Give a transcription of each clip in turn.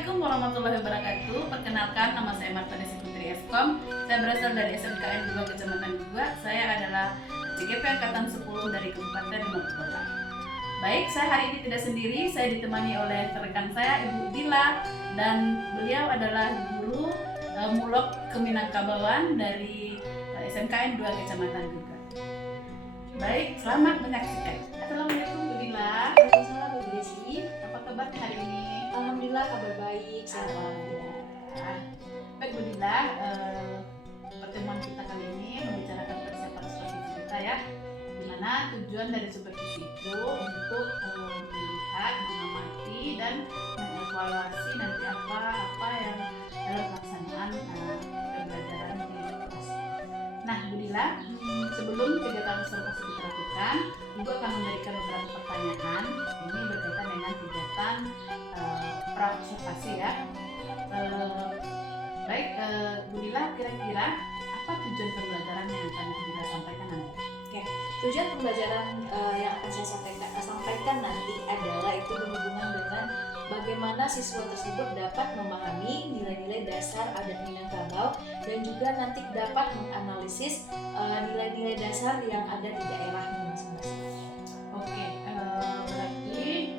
Assalamualaikum warahmatullahi wabarakatuh. Perkenalkan, nama saya Marta Desi Putri Eskom. Saya berasal dari SMKN 2 Kecamatan 2. Saya adalah CGP Angkatan 10 dari Kabupaten Lombok Kota. Baik, saya hari ini tidak sendiri. Saya ditemani oleh rekan saya, Ibu Dila, dan beliau adalah guru Mulok Keminangkabauan dari SMKN 2 Kecamatan 2. Baik, selamat menyaksikan. Assalamualaikum Bu Dila. Waalaikumsalam Bu Desi. Apa kabarnya hari ini? Alhamdulillah kabar baik. Alhamdulillah. Baik Bu Dila, pertemuan kita kali ini membicarakan persiapan supervisi kita ya. Dimana tujuan dari supervisi itu untuk melihat, mengamati dan mengevaluasi nanti apa yang dalam pelaksanaan pembelajaran di kelas. Nah Bu Dila, sebelum kegiatan observasi kita lakukan, Ibu akan memberikan beberapa pertanyaan. Ini berkaitan dengan kegiatan pra-observasi ya. Baik, Bu Dila, kira-kira apa tujuan pembelajaran yang akan kita sampaikan nanti? Oke, tujuan pembelajaran yang akan saya sampaikan nanti adalah itu berhubungan dengan bagaimana siswa tersebut dapat memahami nilai-nilai dasar adat Minangkabau dan juga nanti dapat menganalisis nilai-nilai dasar yang ada di daerahnya masing-masing. Oke, berarti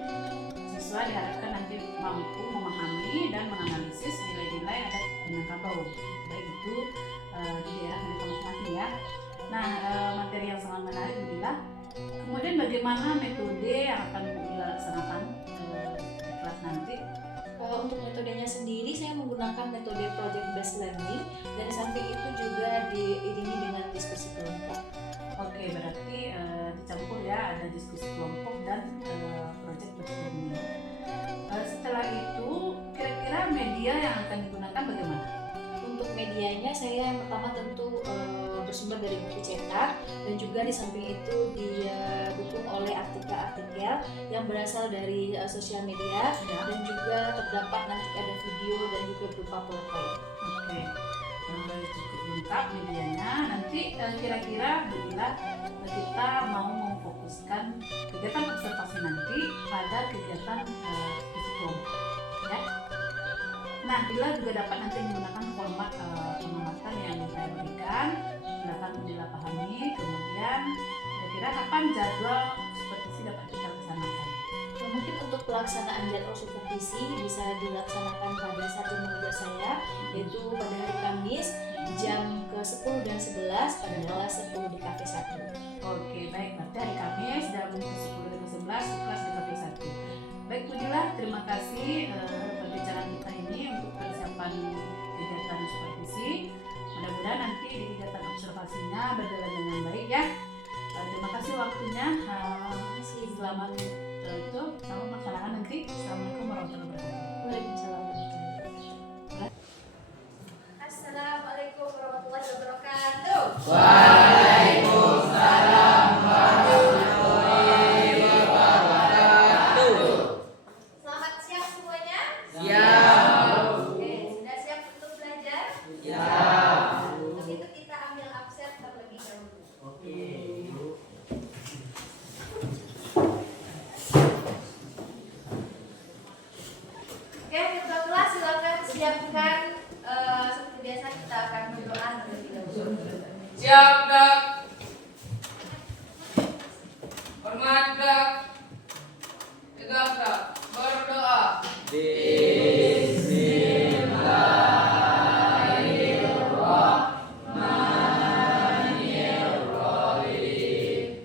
siswa diharapkan nanti mampu memahami dan menganalisis nilai-nilai adat Minangkabau, baik itu di daerah mereka masing-masing ya. Nah, materi yang sangat menarik Bu Dila. Kemudian bagaimana metode yang akan Bu Dila laksanakan di kelas nanti? Untuk metodenya sendiri saya menggunakan metode project based learning dan samping itu juga diiringi dengan diskusi kelompok. Oke, berarti dicampur ya, ada diskusi kelompok dan project based learning. Setelah itu, kira-kira media yang akan digunakan bagaimana? Untuk medianya saya yang pertama tentu bersumber dari buku cetak dan juga di samping itu didukung oleh artikel-artikel yang berasal dari sosial media dan juga terdapat nanti ada video dan juga berupa PowerPoint. Oke, cukup lengkap medianya. Nanti kira-kira Bu Dila, kita mau memfokuskan kegiatan observasi nanti pada kegiatan diskusi kelompok ya. Nah, Dila juga dapat nanti menggunakan format pengamatan yang saya berikan. Silakan Bu Dila pahami. Kemudian kira-kira kapan jadwal supervisi dapat kita laksanakan? Mungkin untuk pelaksanaan jadwal supervisi bisa dilaksanakan pada satu mengajar saya, yaitu pada hari Kamis jam ke-10 dan 11 pada kelas 10 di Cafe 1. Oke, baik. Berarti hari Kamis jam ke-10 dan ke-11 kelas di Cafe 1. Baik Bu Dila, terima kasih pembicaraan kita ini untuk persiapan kegiatan supervisi. Mudah-mudahan nanti di kegiatan observasinya berjalan dengan baik ya. Terima kasih waktunya. Selamat itu selamat melaksanakan nanti. Assalamualaikum warahmatullahi wabarakatuh. Waalaikumsalam. Assalamualaikum warahmatullahi wabarakatuh. Waalaikumsalam warahmatullahi wabarakatuh. Selamat siang semuanya. Siap. Oke, sudah siap untuk belajar? Siap. Untuk itu kita ambil absen terlebih dahulu. Oke. Oke, ketua kelas silakan siapkan seperti biasa kita akan berdoa terlebih dahulu. Siap, Dak. Hormat, Dak. Tegak, Dak. Berdoa. Bismillahirrahmanirrahim.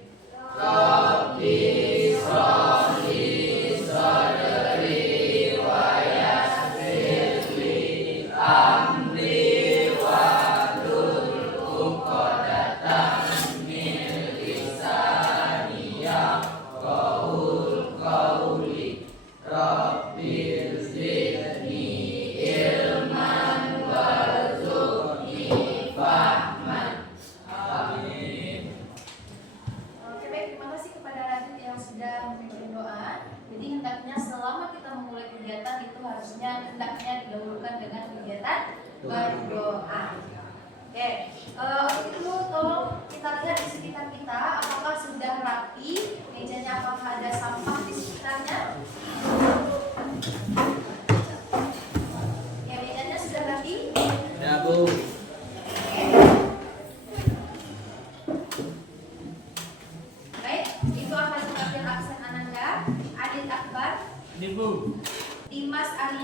Rabbi sholli sadri wa yassir li amri wahlul 'uqdatam min lisani yafqahul qawli. Rabbi zidni ilman warzuqni fahman. Amin. Oke, baik, terima kasih kepada Radit yang sudah memimpin doa. Jadi hendaknya selama kita memulai kegiatan itu harusnya hendaknya didahulukan dengan kegiatan berdoa. Oke, untuk itu tolong kita lihat di sekitar kita apakah sudah rapi mejanya, apakah ada sampah di sekitarnya.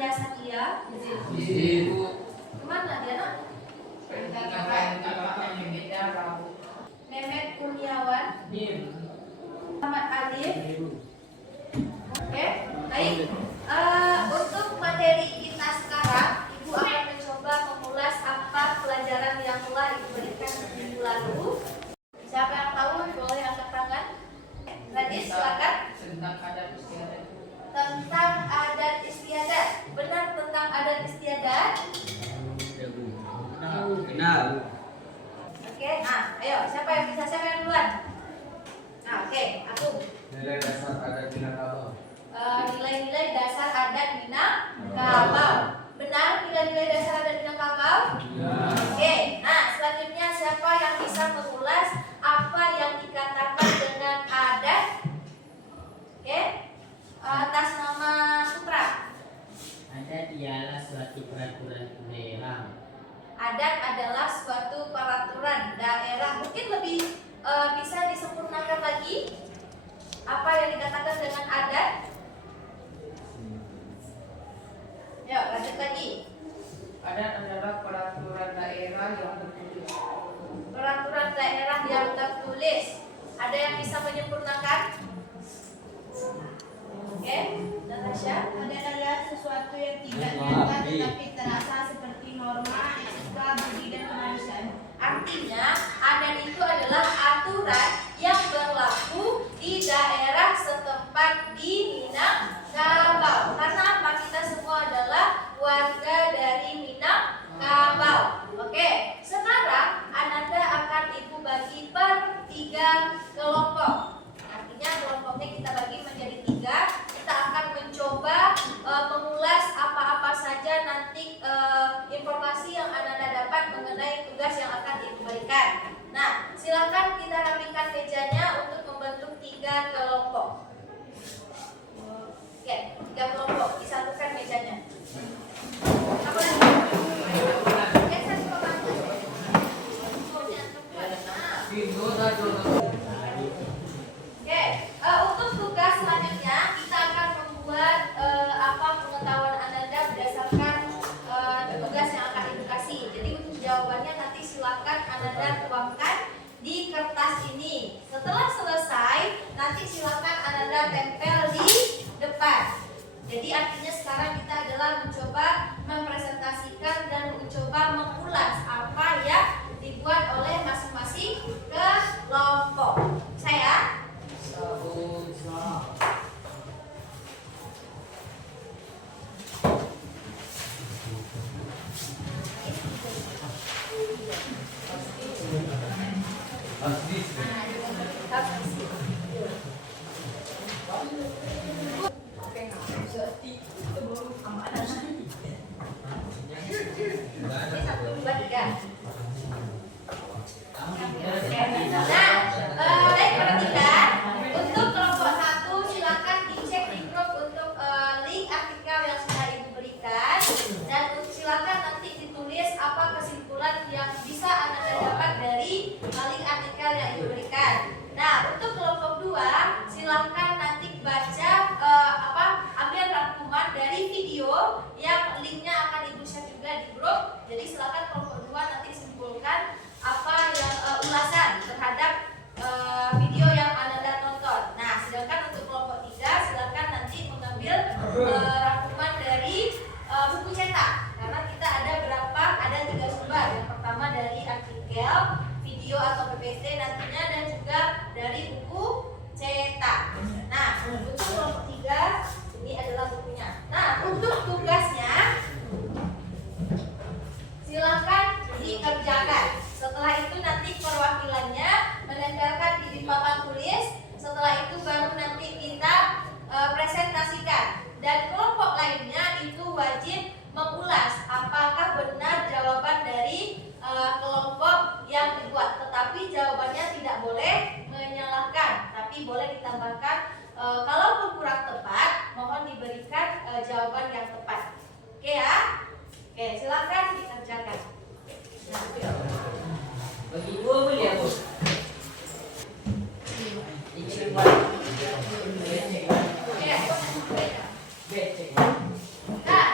Nadia Satya. Ibu. Kemana dia nak? Mehmet Kurniawan. Muhammad Alif. Oke, baik. Untuk materi kita sekarang, Ibu akan mencoba mengulas apa pelajaran yang telah Ibu berikan minggu lalu. Siapa yang tahu boleh angkat tangan. Radis, silakan. Tentang adat istiadat. Tentang adat istiadat. Benar tentang adat istiadat? Kenal. Oke, nah, ayo siapa yang bisa, siapa yang duluan? Nah, oke, aku. Nilai dasar adat Minangkabau. Nilai-nilai dasar adat Minangkabau. Benar nilai-nilai dasar adat Minangkabau? Ya. Oke, nah selanjutnya siapa yang bisa mengulas apa yang dikatakan dengan adat? Oke, atas nama Sutra. Adat ialah suatu peraturan daerah. Adat adalah suatu peraturan daerah. Mungkin lebih bisa disempurnakan lagi apa yang dikatakan dengan adat? Yuk, lanjut lagi. Adat adalah peraturan daerah yang tertulis. Peraturan daerah yang tertulis. Ada yang bisa menyempurnakan? Oke, Natasha. Adat adalah sesuatu yang tidak nyata tetapi terasa seperti norma, etika, budi, dan kemanusiaan. Artinya, adat itu adalah aturan yang berlaku di daerah setempat di Minangkabau. Karena apa? Kita semua adalah warga dari Minangkabau. Oke, sekarang Ananda akan Ibu bagi per 3 kelompok. Artinya kelompoknya kita bagi menjadi 3. Kita akan mencoba mengulas apa-apa saja nanti informasi yang Ananda dapat mengenai tugas yang akan Ibu berikan. Nah, silakan kita rapikan mejanya untuk membentuk 3 kelompok. Oke, 3 kelompok disatukan mejanya. Apa lagi? Oke, satu pembantu. Oke, untuk tugas selanjutnya kita akan membuat apa pengetahuan Ananda berdasarkan tugas yang akan Ibu kasih. Jadi untuk jawabannya nanti silakan Ananda tuangkan di kertas ini. Setelah selesai, nanti silakan Ananda tempel di depan. Jadi artinya sekarang kita adalah mencoba mempresentasikan dan mencoba mengulas apa yang dibuat oleh masing-masing kelompok. Saya perhatikan untuk kelompok 1 silakan dicek di grup untuk link artikel yang sudah Ibu berikan dan silakan nanti ditulis apa kesimpulan yang bisa Anda dapat dari link artikel yang Ibu berikan. Nah, untuk kelompok 2 silakan nanti baca ambil rangkuman dari video yang linknya akan Ibu share juga di grup. Jadi silakan kelompok 2 nanti simpulkan apa yang ulasan terhadap video yang Anda tonton. Nah, sedangkan untuk kelompok 3 silakan nanti mengambil rangkuman dari buku cetak. Karena kita ada 3 sumber. Yang pertama dari artikel, video atau PPT nantinya dan juga dari buku cetak. Nah, untuk kelompok 3 ini adalah bukunya. Nah, untuk tugasnya silakan dikerjakan. Setelah itu nanti perwakilannya menempelkan di papan tulis. Setelah itu baru nanti kita presentasikan. Dan kelompok lainnya itu wajib mengulas apakah benar jawaban dari kelompok yang dibuat. Tetapi jawabannya tidak boleh menyalahkan, tapi boleh ditambahkan kalaupun kurang tepat, mohon diberikan jawaban yang tepat. Oke ya? Oke, silakan dikerjakan. Bagi Ibu apa ya, Bu? Nah,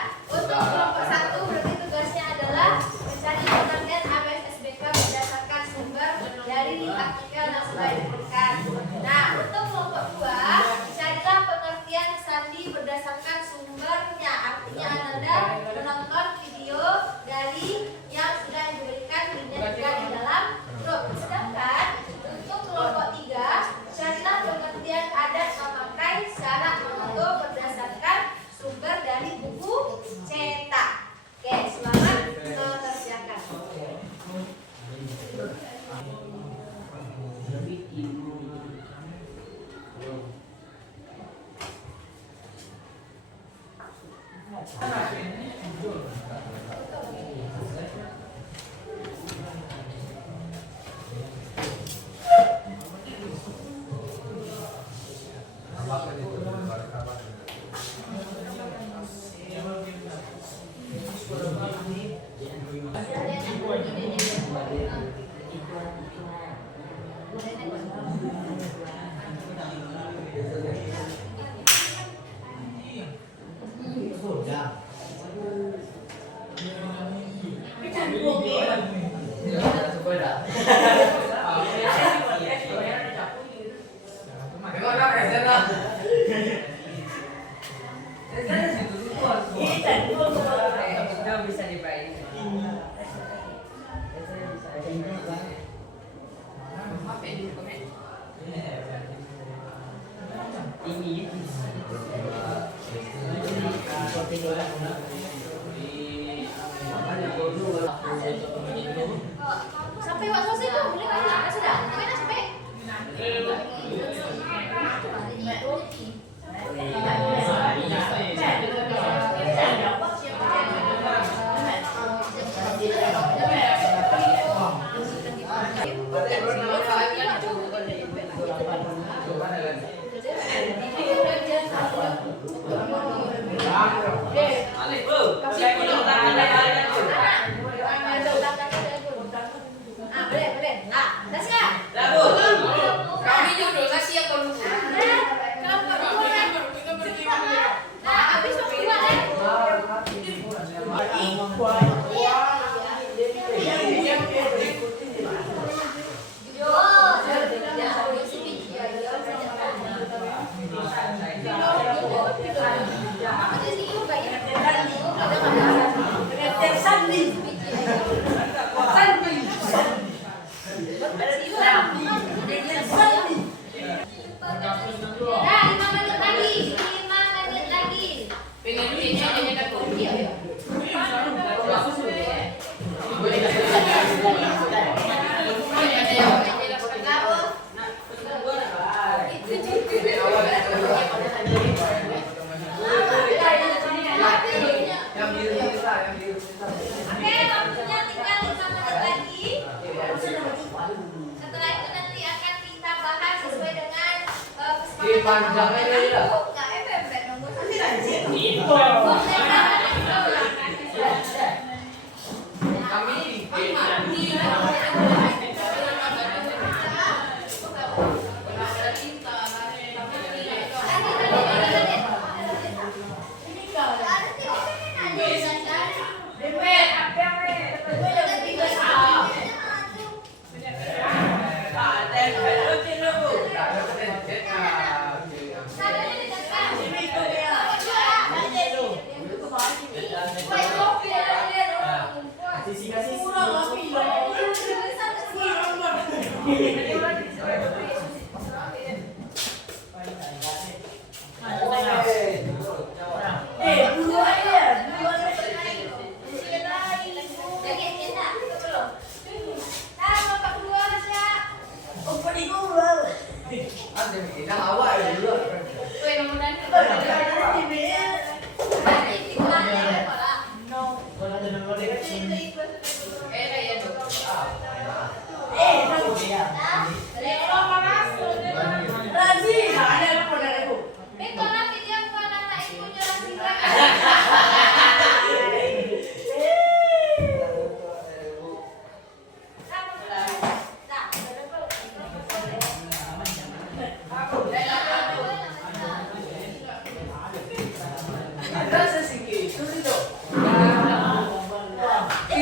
Bisa dibaik. Ini Sampai waktu selesai tuh, boleh nggak? Sudah, mana sampai?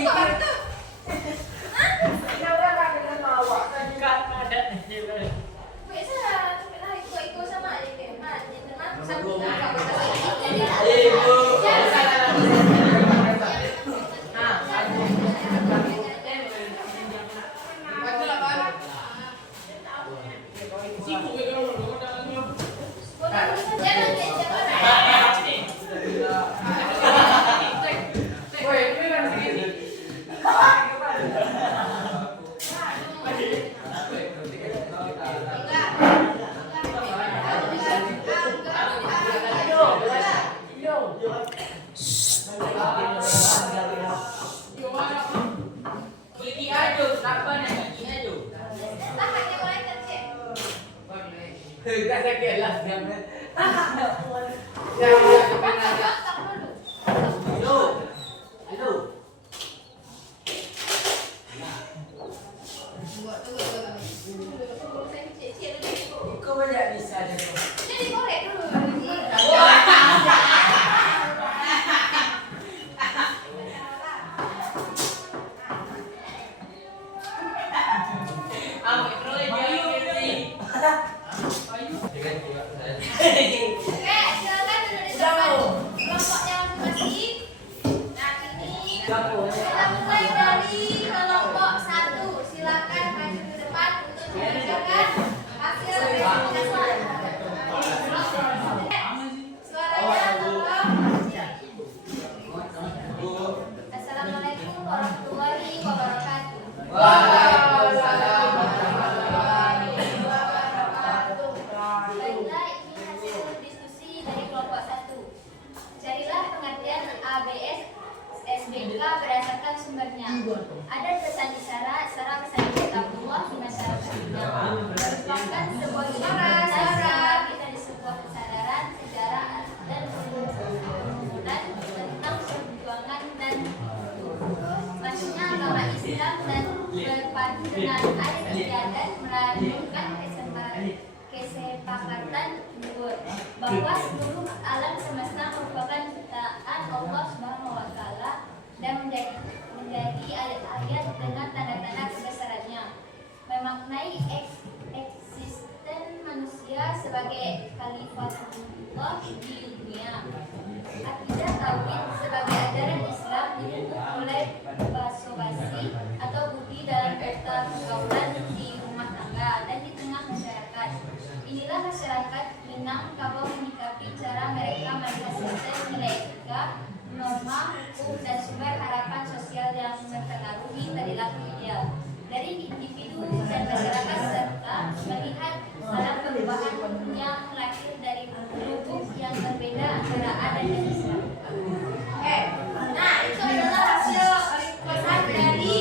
Itu kelas jangan. Ya, coba nanya. Halo. Halo. Kau banyak bisa deh. Jadi korek dulu. Oke, silakan duduk di tempat kelompoknya masing-masing. Nah, ini kita mulai dari kelompok 1. Silakan maju ke depan untuk menunjukkan hasil verifikasi. Suaranya tolong. Assalamualaikum warahmatullahi wabarakatuh. Waalaikumsalam warahmatullahi wabarakatuh. Baiklah, ini hasil diskusi dari kelompok 1. Carilah pengertian ABS SBK berdasarkan sumbernya. Ada pesan isyarat, secara pesan kitabullah di masyarakat kita. Merupakan sebuah isyarat kita di sebuah kesadaran sejarah dan perhimpunan tentang perjuangan dan masuknya agama Islam dan berpadu dengan adat istiadat melanjutkan kesepakatan luhur bahwa seluruh alam semesta merupakan ciptaan Allah Subhanahu wa taala dan menjadi ayat-ayat dengan tanda-tanda kebesarannya, memaknai eksisten manusia sebagai khalifatullah di dunia. Akidah tauhid sebagai ajaran Islam didukung oleh basa-basi atau budi dalam pergaulan di rumah tangga dan di tengah masyarakat. Inilah masyarakat Minangkabau menyikapi cara mereka menghasilkan nilai etika, norma, hukum, dan sumber harapan sosial yang mempengaruhi perilaku ideal dari individu dan masyarakat serta melihat dalam perubahan yang lahir dari hukum yang berbeda antara adat dan Islam. Oke, nah itu adalah hasil ringkasan dari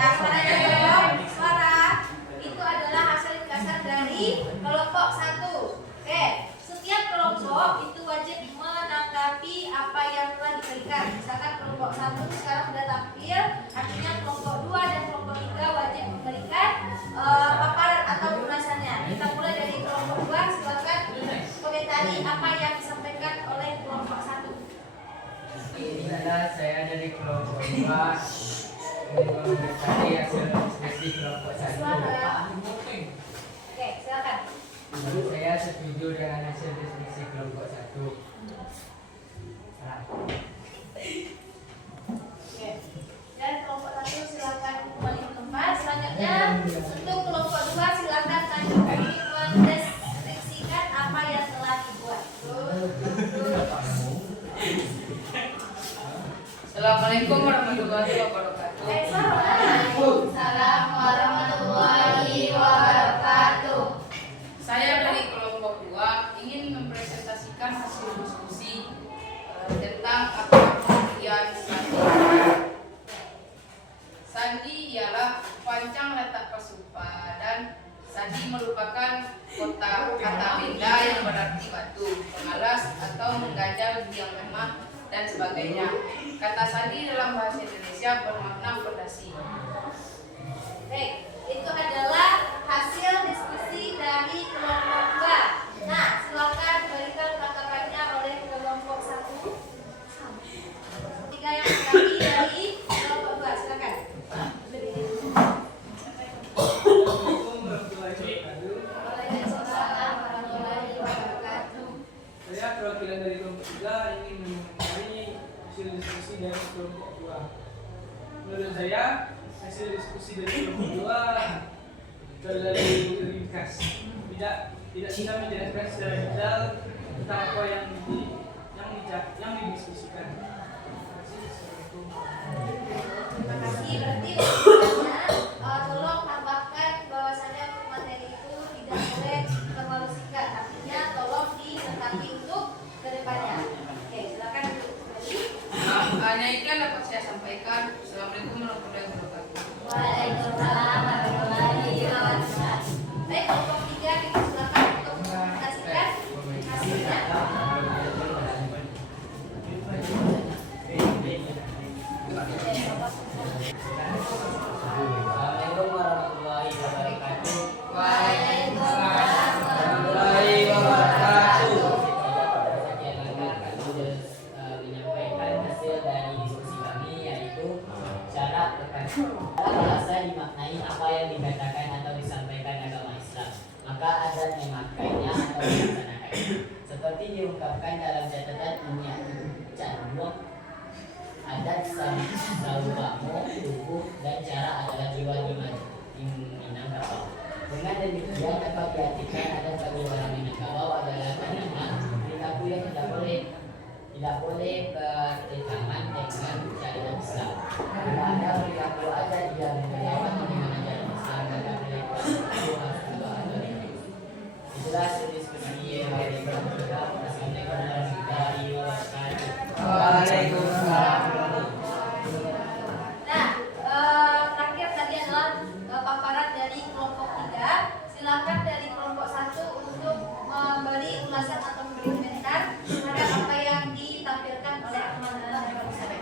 suaranya tolong suara. Itu adalah hasil ringkasan dari kelompok 1. Oke, setiap kelompok itu wajib menanggapi apa yang telah diberikan. Misalkan kelompok 1 sekarang sudah tampil, artinya kelompok 2 dan kelompok 3 wajib memberikan paparan atau ulasannya. Kita mulai dari kelompok 2, silakan komentari apa yang disampaikan oleh kelompok 1. Ini adalah saya dari kelompok 2. Ini mengomentari hasil diskusi kelompok 1. Oke, silakan. Saya setuju dengan hasil diskusi kelompok 1. Oke. Dan kelompok 1 silakan kembali ke tempat. Selanjutnya untuk kelompok 2 silakan lanjutkan mendeskripsikan apa yang telah dibuat. Assalamualaikum warahmatullahi wabarakatuh. Waalaikumsalam warahmatullahi wabarakatuh. Saya dari kelompok 2 ingin mempresentasikan hasil diskusi tentang apa pengertian sandi. Sandi ialah pancang letak pasupa dan sandi merupakan kata benda yang berarti batu, pengalas atau mengganjal yang lemah dan sebagainya. Kata sandi dalam bahasa Indonesia bermakna fondasi. Baik, itu adalah hasil diskusi dari kelompok 2. Nah, silakan berikan tanggapannya oleh kelompok 1. 3 yang terakhir dari kelompok 2, silakan. Waalaikumsalam warahmatullahi wabarakatuh. Saya perwakilan dari kelompok 3 ingin mengomentari hasil diskusi dari kelompok 2. Menurut saya, hasil diskusi dari kelompok 2 terlalu ringkas. Tidak bisa menjelaskan secara detail tentang apa yang didiskusikan. Terima kasih. Berarti kesimpulannya, tolong tambahkan bahwasannya materi itu tidak boleh terlalu singkat. Artinya tolong dilengkapi untuk kedepannya. Oke, silakan duduk kembali. Hanya ikan dapat saya sampaikan. Assalamualaikum warahmatullahi wabarakatuh. Waalaikumsalam warahmatullahi wabarakatuh. Baik, kelompok 3 kita silakan untuk bahasa dimaknai apa yang dikatakan atau disampaikan agama Islam, maka adat memakainya atau melaksanakannya. Seperti diungkapkan dalam catatan Minyak Candung, adat Sawamu, tubuh dan cara adalah jiwa di Minangkabau. Dengan demikian dapat diartikan adat bagi orang Minangkabau adalah pandangan perilaku yang tidak boleh bertentangan dengan syariat Islam. Bila ada perilaku adat yang berlawanan dengan ajaran Islam dan perilaku itu harus diubah. Itulah diskusi dari kita. Assalamualaikum warahmatullahi wabarakatuh. Waalaikumsalam. Nah, terakhir tadi adalah paparan dari kelompok 3. Silakan dari kelompok 1 untuk memberi ulasan atau memberi komentar terhadap apa yang ditampilkan oleh teman-teman dari kelompok 1.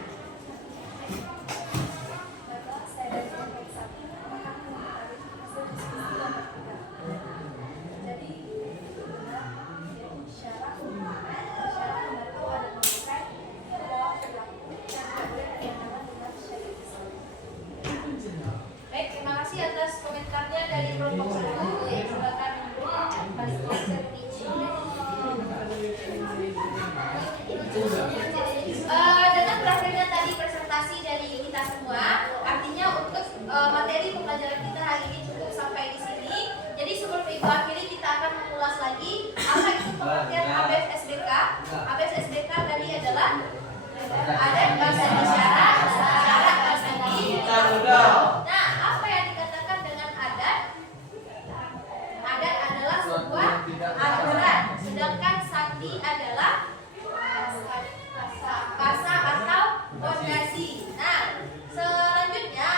Saya dari kelompok 1. Apakah mengetahui hasil diskusi kelompok 3? Jadi, benar, jadi syarat membantu ada membuka bahwa perilaku dan tidak boleh bertentangan dengan syariat Islam. Baik, terima kasih atas komentarnya dari kelompok 1. Silakan Mas Dosen Michi. Dengan berakhirnya tadi presentasi dari kita semua, artinya untuk materi pembelajaran kita hari ini cukup sampai di sini. Jadi sebelum Ibu akhiri, kita akan mengulas lagi apa itu pengertian ABS SBK. ABS SBK tadi adalah adat bahasa isyarat, syarat bahasa isyarat. Nah, apa yang dikatakan dengan adat? Adat adalah sebuah aturan, sedangkan sandi adalah bahasa atau fondasi. Nah, selanjutnya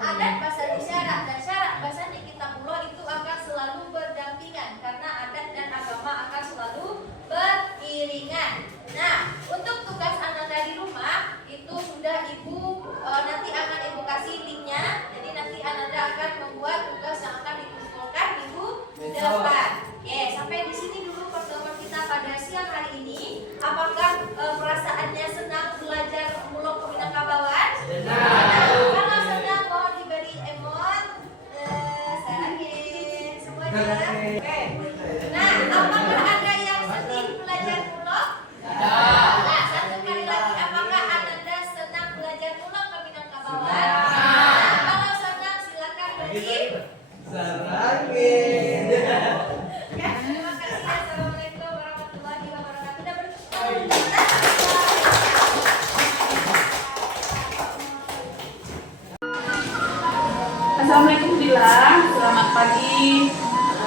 adat bahasa isyarat dan syarat bahasa di kitab pulau itu akan selalu berdampingan karena adat dan agama akan selalu beriringan. Nah, untuk tugas Ananda di rumah itu sudah Ibu nanti akan Ibu kasih linknya. Jadi nanti Ananda akan membuat tugas yang akan dikumpulkan minggu depan. Oke, sampai di sini dulu pertemuan kita pada siang hari ini. Apakah perasaannya senang belajar mulok Minangkabauan? Kalau senang mohon diberi emot. Sarangin semuanya. Oke. Nah, apakah ada yang sedih belajar mulok? Nah, satu kali lagi, apakah Ananda senang belajar mulok ke Minangkabauan? Kalau senang silakan beri. Sarangin. Oke, terima kasih. Assalamualaikum warahmatullahi wabarakatuh. Dan bertemu. Assalamualaikum Bila, selamat pagi.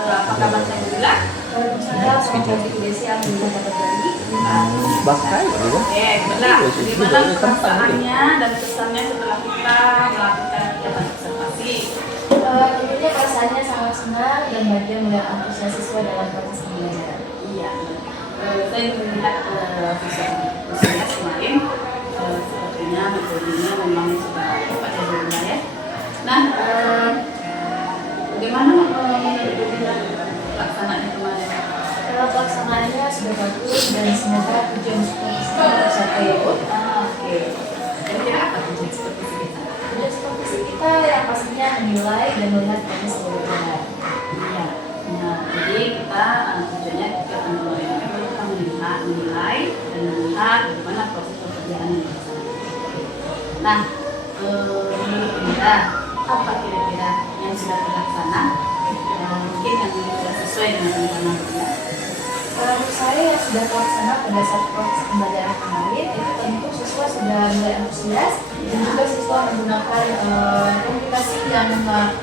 Apa kabar saya Bila? Waalaikumsalam warahmatullahi wabarakatuh. Bakai gitu. Bila, gimana perasaannya dan kesannya setelah kita melakukan kegiatan observasi? Tentunya perasaannya sangat senang dan bahagia melihat antusias siswa dalam proses pembelajaran. Iya. Saya melihat visualisasinya kemarin, sepertinya metodenya memang sudah tepat ya Bila ya. Nah, bagaimana menurut Bila pelaksanaannya kemarin? Kalau pelaksanaannya sudah bagus dan semoga tujuan supervisi tercapai ya Bu. Oke. Kira-kira apa tujuan supervisi kita? Tujuan supervisi kita yang pastinya menilai dan melihat proses pembelajaran. Iya. Nah, jadi kita tujuannya kegiatan kemarin itu kita menilai dan melihat bagaimana proses pekerjaan yang dilaksanakan. Nah, menurut Bila, apa kira-kira yang sudah terlaksana? Mungkin yang sudah sesuai dengan rencana Bila. Menurut saya yang sudah terlaksana pada saat proses pembelajaran kemarin itu tentu siswa sudah mulai antusias dan juga siswa menggunakan komunikasi yang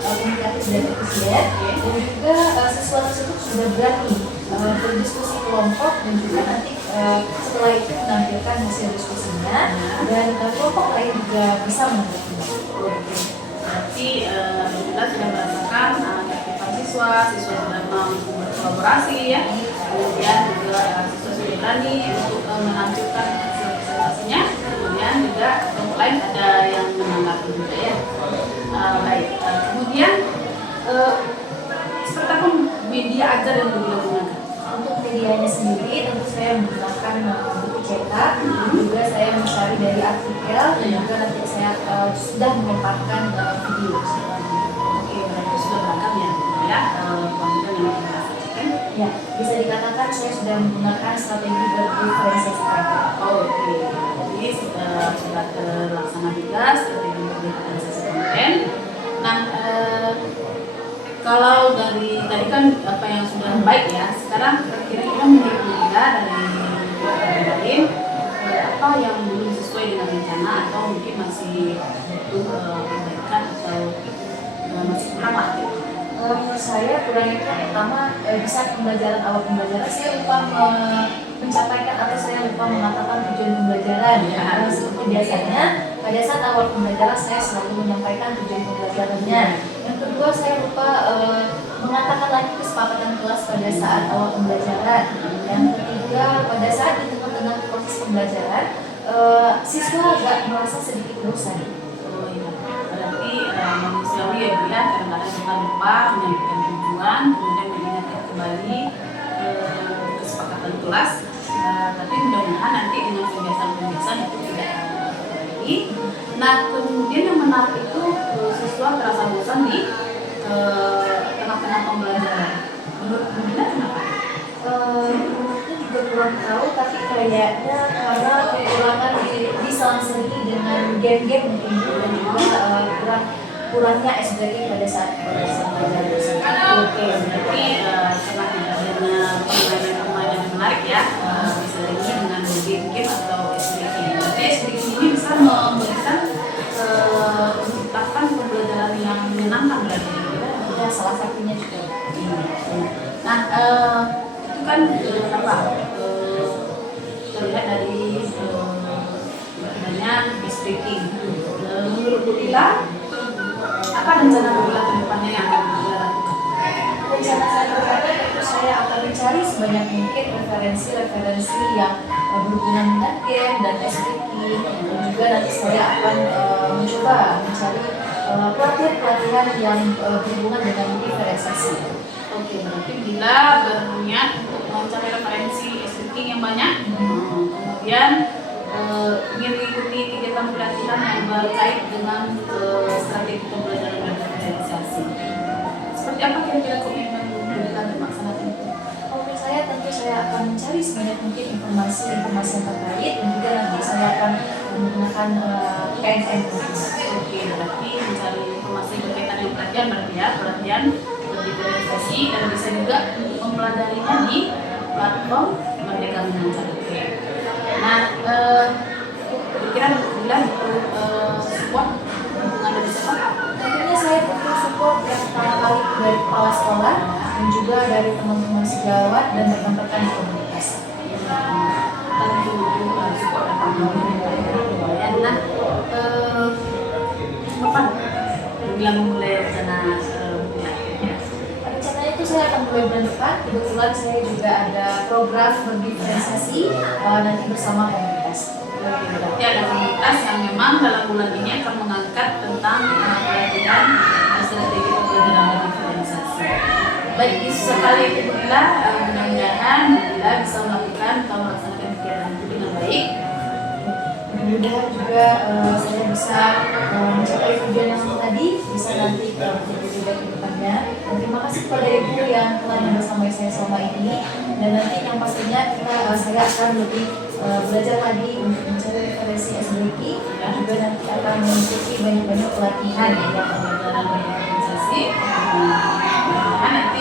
komunikatif dan efisien dan juga siswa tersebut sudah berani berdiskusi kelompok dan juga nanti setelah itu menampilkan hasil diskusinya dan kelompok lain juga bisa menanggapinya. Berarti kita sudah merasakan aktivitas siswa sudah mau berkolaborasi ya, kemudian juga siswa sudah berani untuk menampilkan hasil presentasinya, kemudian juga kelompok lain ada yang menanggapi juga ya. Baik, kemudian seperti apa media ajar yang digunakan? Untuk medianya sendiri tentu saya menggunakan buku cetak, juga saya mencari dari artikel tutorial dan juga nanti saya sudah mengeluarkan video. Oke, berarti sudah beragam ya, konten yang kita sajikan. Ya, bisa dikatakan saya sudah menggunakan strategi berdiferensiasi konten. Oke, jadi sudah terlaksana juga strategi berdiferensiasi konten. Nah, kalau dari tadi kan apa yang sudah baik ya, sekarang kira-kira menurut Anda dari lain apa yang belum sesuai dengan rencana atau mungkin masih butuh perbaikan atau masih kurang lah gitu. Menurut saya kurang itu pertama di saat pembelajaran awal pembelajaran saya lupa mencapai atau saya lupa mengatakan tujuan pembelajaran. Ya. Seperti biasanya pada saat awal pembelajaran saya selalu menyampaikan tujuan pembelajarannya. Yang kedua saya lupa mengatakan lagi kesepakatan kelas pada saat awal pembelajaran. Yang ketiga pada saat di tengah-tengah proses pembelajaran siswa agak merasa sedikit bosan. Oh iya, berarti manusiawi ya Bu ya, kadang-kadang kita lupa menyampaikan tujuan, kemudian mengingatkan kembali kesepakatan kelas. Tapi mudah-mudahan nanti dengan kebiasaan-kebiasaan itu tidak terjadi. Nah, kemudian yang menarik itu siswa terasa bosan di tengah-tengah pembelajaran. Menurut Bu Dina kenapa? Menurutku juga kurang tahu, tapi kayaknya karena kekurangan diselang-selingi dengan game-game mungkin dan juga kurangnya SBK pada saat pembelajaran tersebut. Oke, berarti karena tidak adanya permainan-permainan yang menarik ya, diselingi dengan game-game atau SBK. Berarti SBK ini bisa memberikan menciptakan pembelajaran yang menyenangkan berarti. Ya, salah satunya juga. Nah, itu kan apa? Terlihat dari adanya speaking. Menurut Bu Lila, apa rencana Bu Lila ke depannya yang akan Bu Lila lakukan? Rencana saya berkata tentu saya akan mencari sebanyak mungkin referensi-referensi yang berhubungan dengan game dan speaking, dan juga nanti saya akan mencoba mencari pelatihan-pelatihan yang berhubungan dengan diferensiasi. Oke, berarti Bila berniat untuk mencari referensi speaking yang banyak, kemudian ingin mengikuti kegiatan pelatihan yang berkait dengan strategi pembelajaran dan diferensiasi. Seperti apa kira-kira komitmen Bila untuk melaksanakan itu? Untuk saya tentu saya akan mencari sebanyak mungkin informasi yang terkait dan juga nanti saya akan menggunakan KNN. Oke, berarti mencari informasi berkaitan dengan pelatihan berarti ya, pelatihan berdiferensiasi dan bisa juga mempelajarinya di platform Merdeka Mengajar. Oke. Nah, kira-kira Bila butuh support dukungan dari siapa? Tentunya saya butuh support yang pertama kali dari kepala sekolah dan juga dari teman-teman sejawat dan rekan-rekan di komunitas. Tentu butuh support dan dukungan dari. Nah, kapan Bila memulai rencana Rencananya itu saya akan mulai bulan depan. Kebetulan saya juga ada program berdiferensiasi nanti bersama komunitas. Berarti ada komunitas yang memang dalam bulan ini akan mengangkat tentang pelatihan strategi pembelajaran berdiferensiasi. Baik, itu sekali itu Bu Lila, mudah-mudahan Bu Lila bisa melakukan atau melaksanakan kegiatan itu dengan baik. Mudah-mudahan juga saya bisa mencapai tujuan yang tadi, bisa nanti berbeda ke depannya. Dan terima kasih kepada Ibu yang telah bersama saya selama ini. Dan nanti yang pastinya saya akan lebih belajar lagi untuk mencari referensi SBK dan juga nanti akan mengikuti banyak-banyak pelatihan Pembelajaran berdiferensiasi. Mudah-mudahan nanti